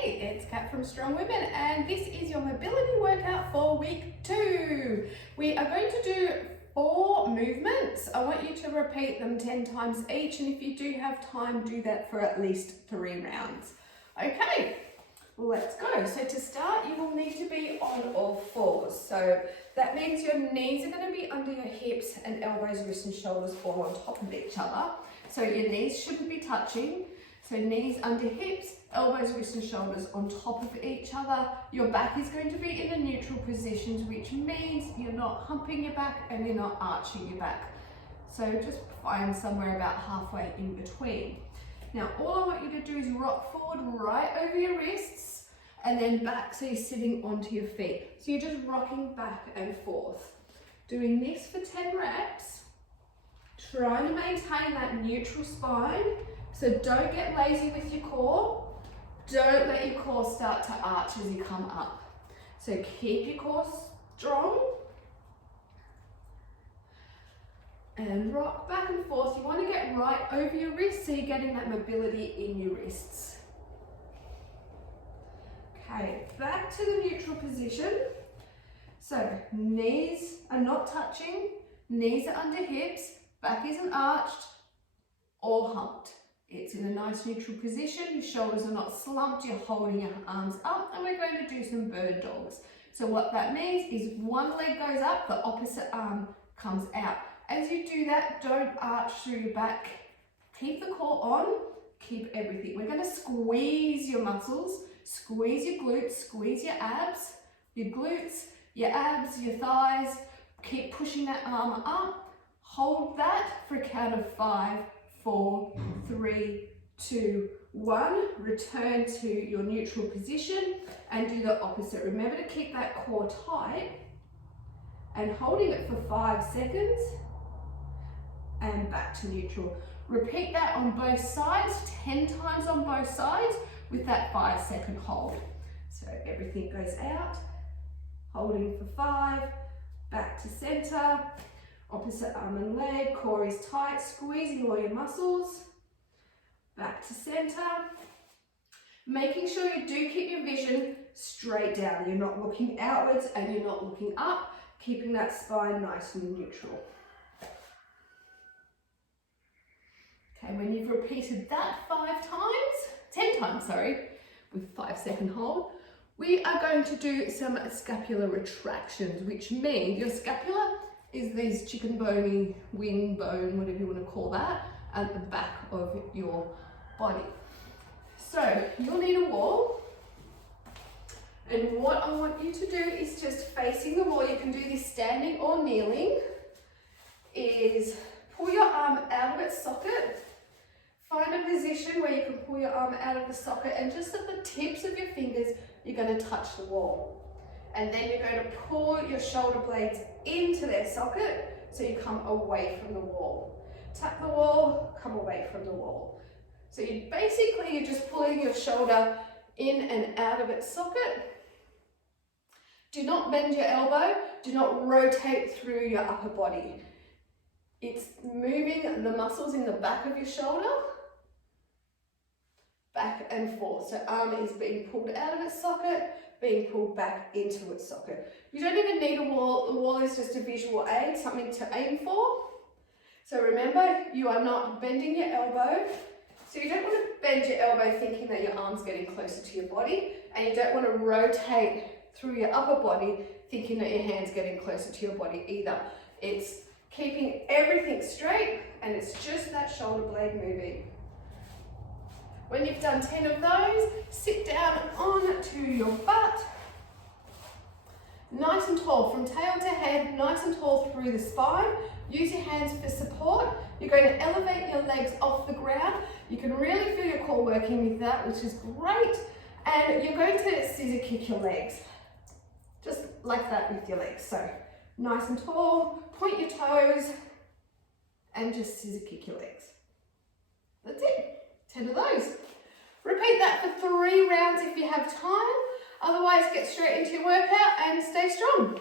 Hey, it's Kat from Strong Women, and this is your mobility workout for week 2. We are going to do 4 movements. I want you to repeat them 10 times each, and if you do have time, do that for at least 3 rounds. Okay, let's go. So to start, you will need to be on all fours. So that means your knees are going to be under your hips and elbows, wrists and shoulders all on top of each other. So your knees shouldn't be touching. So knees under hips, elbows, wrists and shoulders on top of each other. Your back is going to be in a neutral position, which means you're not humping your back and you're not arching your back. So just find somewhere about halfway in between. Now all I want you to do is rock forward right over your wrists and then back so you're sitting onto your feet. So you're just rocking back and forth. Doing this for 10 reps, trying to maintain that neutral spine. So don't get lazy with your core. Don't let your core start to arch as you come up. So keep your core strong. And rock back and forth. You want to get right over your wrists so you're getting that mobility in your wrists. Okay, back to the neutral position. So knees are not touching, knees are under hips, back isn't arched or humped. It's in a nice neutral position, your shoulders are not slumped, you're holding your arms up, and we're going to do some bird dogs. So what that means is one leg goes up, the opposite arm comes out. As you do that, don't arch through your back. Keep the core on, keep everything. We're going to squeeze your muscles, squeeze your glutes, squeeze your abs, your glutes, your abs, your thighs. Keep pushing that arm up. Hold that for a count of 5, 4, 3, 2, 1. Return to your neutral position and do the opposite. Remember to keep that core tight and holding it for 5 seconds and back to neutral. Repeat that on both sides, 10 times on both sides with that 5-second hold. So everything goes out, holding for 5, back to center. Opposite arm and leg, core is tight, squeezing all your muscles. Back to center. Making sure you do keep your vision straight down. You're not looking outwards and you're not looking up, keeping that spine nice and neutral. Okay, when you've repeated that 10 times, with 5-second hold, we are going to do some scapular retractions, which means your scapula is these chicken bony, wing bone, whatever you want to call that, at the back of your body. So you'll need a wall, and what I want you to do is just facing the wall. You can do this standing or kneeling. Is pull your arm out of its socket. Find a position where you can pull your arm out of the socket, and just at the tips of your fingers, you're going to touch the wall. And then you're going to pull your shoulder blades into their socket so you come away from the wall. Tap the wall, come away from the wall. So you're just pulling your shoulder in and out of its socket. Do not bend your elbow, do not rotate through your upper body. It's moving the muscles in the back of your shoulder, back and forth. So arm is being pulled out of its socket, being pulled back into its socket. You don't even need a wall. The wall is just a visual aid, something to aim for. So remember, you are not bending your elbow. So you don't want to bend your elbow thinking that your arm's getting closer to your body, and you don't want to rotate through your upper body thinking that your hand's getting closer to your body either. It's keeping everything straight, and it's just that shoulder blade moving. When you've done 10 of those, sit down onto your butt. Nice and tall, from tail to head, nice and tall through the spine. Use your hands for support. You're going to elevate your legs off the ground. You can really feel your core working with that, which is great. And you're going to scissor kick your legs. Just like that with your legs. So nice and tall, point your toes, and just scissor kick your legs. That's it. 10 of those. Repeat that for 3 rounds if you have time. Otherwise, get straight into your workout and stay strong.